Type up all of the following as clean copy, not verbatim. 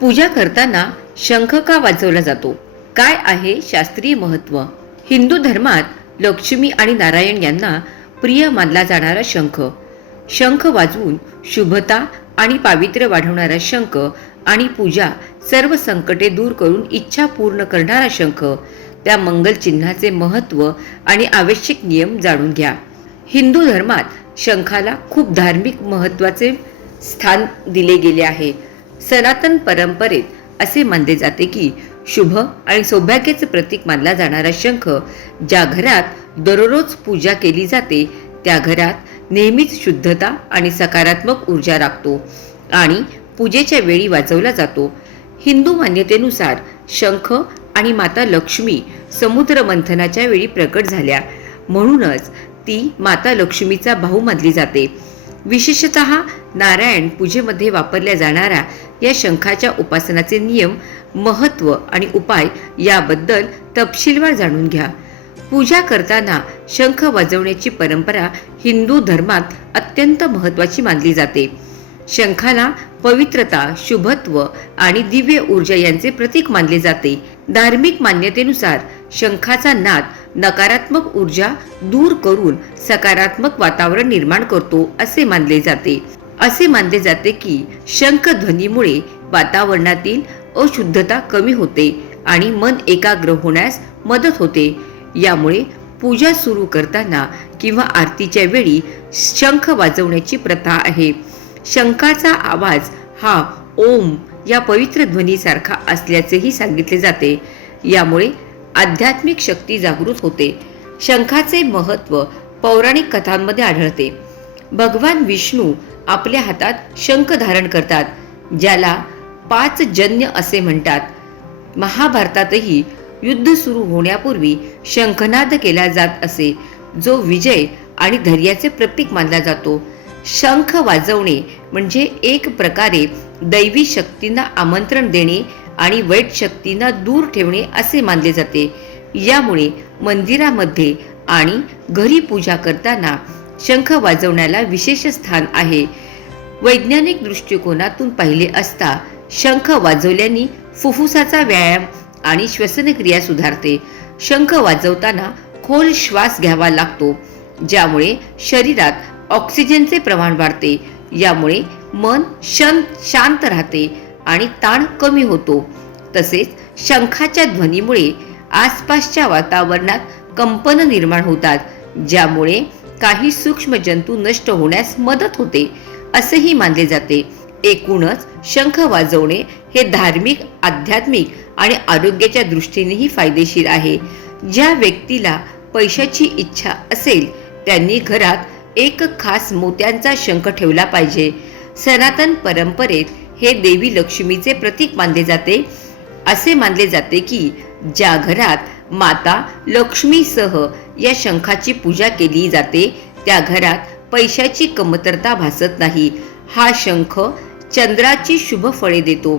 पूजा करताना शंख का वाजवला जातो? काय आहे शास्त्रीय महत्त्व? हिंदू धर्मात लक्ष्मी आणि नारायण यांना प्रिय मानला जाणारा शंख. शंख वाजवून शुभता आणि पावित्र्य वाढवणारा शंख आणि पूजा सर्व संकटे दूर करून इच्छा पूर्ण करणारा शंख. त्या मंगल चिन्हाचे महत्त्व आणि आवश्यक नियम जाणून घ्या. हिंदू धर्मात शंखाला खूप धार्मिक महत्त्वाचे स्थान दिले गेले आहे. सनातन परंपरेत असे मानले जाते की शुभ आणि सौभाग्याचे प्रतीक मानला जाणारा शंख ज्या घरात दररोज पूजा केली जाते त्या घरात नेहमीच शुद्धता आणि सकारात्मक ऊर्जा राखतो आणि पूजेच्या वेळी वाजवला जातो. हिंदू मान्यतेनुसार शंख आणि माता लक्ष्मी समुद्र मंथनाच्या वेळी प्रकट झाल्या, म्हणूनच ती माता लक्ष्मीचा भाऊ मानली जाते. विशेषतः नारायण पूजेमध्ये वापरल्या जाणाऱ्या या शंखाच्या उपासनाचे नियम, महत्त्व आणि उपाय याबद्दल तपशीलवार जाणून घ्या. पूजा करताना शंख वाजवण्याची परंपरा हिंदू धर्मात अत्यंत महत्त्वाची मानली जाते. शंखाला पवित्रता, शुभत्व आणि दिव्य ऊर्जा यांचे प्रतीक मानले जाते. धार्मिक मान्यतेनुसार शंखाचा नाद नकारात्मक ऊर्जा दूर करून सकारात्मक वातावरण निर्माण करतो असे मानले जाते. असे मानले जाते की शंख ध्वनीमुळे वातावरणातील अशुद्धता कमी होते आणि मन एकाग्र होण्यास मदत होते. यामुळे पूजा सुरू करताना किंवा आरतीच्या वेळी शंख वाजवण्याची प्रथा आहे. शंखाचा आवाज हा ओम या पवित्र ध्वनीसारखा असल्याचेही सांगितले जाते. यामुळे आध्यात्मिक शक्ती जागृत होते. शंखाचे महत्त्व पौराणिक कथांमध्ये आढळते. भगवान विष्णू आपल्या हातात शंख धारण करतात, ज्याला पाचजन्य असे म्हणतात. महाभारतातही युद्ध सुरू होण्यापूर्वी शंखनाद केला जात असे, जो विजय आणि धैर्याचे प्रतीक मानला जातो. शंख वाजवणे म्हणजे एक प्रकारे दैवी शक्तींना आमंत्रण देणे आणि वाईट शक्तींना दूर ठेवणे असे मानले जाते. यामुळे मंदिरामध्ये आणि घरी पूजा करताना शंख वाजवण्याला विशेष स्थान आहे. वैज्ञानिक दृष्टिकोनातून पाहिले असता शंख वाजवल्याने फुफ्फुसाचा व्यायाम आणि श्वसनक्रिया सुधारते. शंख वाजवताना खोल श्वास घ्यावा लागतो, ज्यामुळे शरीरात ऑक्सिजनचे प्रमाण वाढते. यामुळे मन शांत राहते आणि ताण कमी होतो. तसेच शंखाच्या ध्वनीमुळे आसपासच्या वातावरणात कंपन निर्माण होतात, ज्यामुळे काही सूक्ष्म जंतू नष्ट होण्यास मदत होते असेही मानले जाते. एकूणच शंख वाजवणे हे धार्मिक, आध्यात्मिक आणि आरोग्याच्या दृष्टीनेही फायदेशीर आहे. ज्या व्यक्तीला पैशाची इच्छा असेल त्यांनी घरात एक खास मोत्यांचा शंख ठेवला पाहिजे. सनातन परंपरेत हे देवी लक्ष्मीचे प्रतीक मानले जाते. असे मानले जाते की ज्या घरात माता लक्ष्मीसह या शंखाची पूजा केली जाते त्या घरात पैशाची कमतरता भासत नाही. हा शंख चंद्राची शुभ फळे देतो.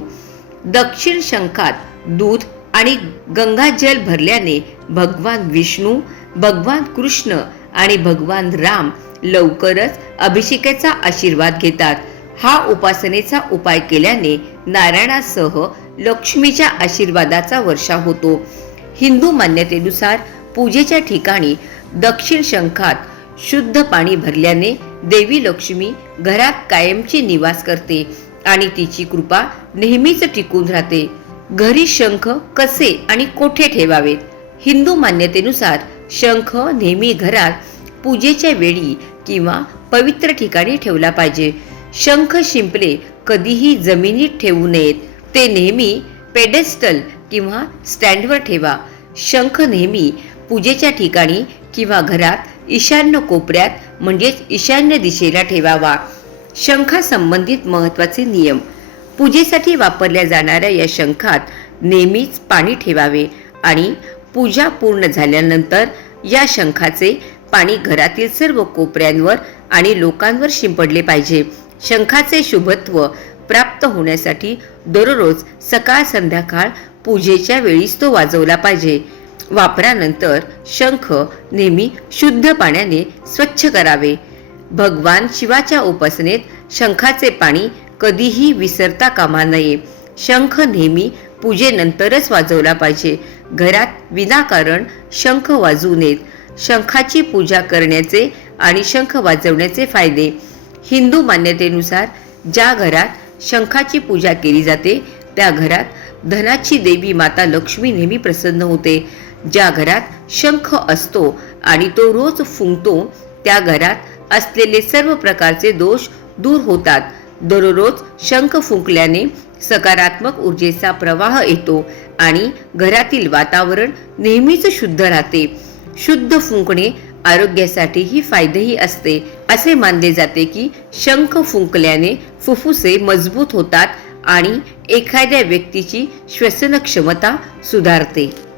दक्षिण शंखात दूध आणि गंगाजल भरल्याने भगवान विष्णू, भगवान कृष्ण आणि भगवान राम लवकरच अभिषेकाचा आशीर्वाद घेतात. हा उपासनेचा उपाय केल्याने नारायणासह लक्ष्मीच्या आशीर्वादाचा वर्षाव होतो. हिंदू मान्यतेनुसार पूजेच्या ठिकाणी दक्षिण शंखात शुद्ध पाणी भरल्याने देवी लक्ष्मी घरात कायमची निवास करते आणि तिची कृपा नेहमीच टिकून राहते. घरी शंख कसे आणि कोठे ठेवावेत? हिंदू मान्यतेनुसार शंख नेहमी घरात पूजेच्या वेळी किंवा पवित्र ठिकाणी ठेवला पाहिजे. शंख शिंपले कधीही जमिनीत ठेवू नयेत. ते नेहमी पेडेस्टल किंवा स्टँडवर ठेवा. शंख नेहमी पूजेच्या ठिकाणी किंवा घरात ईशान्य कोपऱ्यात म्हणजेच ईशान्य दिशेला ठेवावा. शंखासंबंधित महत्त्वाचे नियम. पूजेसाठी वापरल्या जाणाऱ्या या शंखात नेहमीच पाणी ठेवावे आणि पूजा पूर्ण झाल्यानंतर या शंखाचे पाणी घरातील सर्व कोपऱ्यांवर आणि लोकांवर शिंपडले पाहिजे. शंखाचे शुभत्व प्राप्त होण्यासाठी दररोज सकाळ संध्याकाळ पूजेच्या वेळीच तो वाजवला पाहिजे. वापरानंतर शंख नेहमी शुद्ध पाण्याने स्वच्छ करावे. भगवान शिवाच्या उपासनेत शंखाचे पाणी कधीही विसरता कामा नये. शंख नेहमी पूजेनंतरच वाजवला पाहिजे. घरात विनाकारण शंख वाजवू नयेत. शंखाची पूजा करण्याचे आणि शंख वाजवण्याचे फायदे. हिंदू मान्यतेनुसार ज्या घरात शंखाची पूजा केली जाते त्या घरात धनाची देवी माता लक्ष्मी नेहमी प्रसन्न होते. ज्या घरात शंख असतो आणि तो रोज फुंकतो त्या घरात असलेले सर्व प्रकारचे दोष दूर होतात. दररोज शंख फुंकल्याने सकारात्मक ऊर्जेचा प्रवाह येतो आणि घरातील वातावरण नेहमीच शुद्ध राहते. शुद्ध फुंकणे आरोग्यासाठीही फायदेही असते. असे मानले जाते की शंख फुंकल्याने फुफ्फुसे मजबूत होतात आणि एखाद्या व्यक्तीची श्वसन क्षमता सुधारते.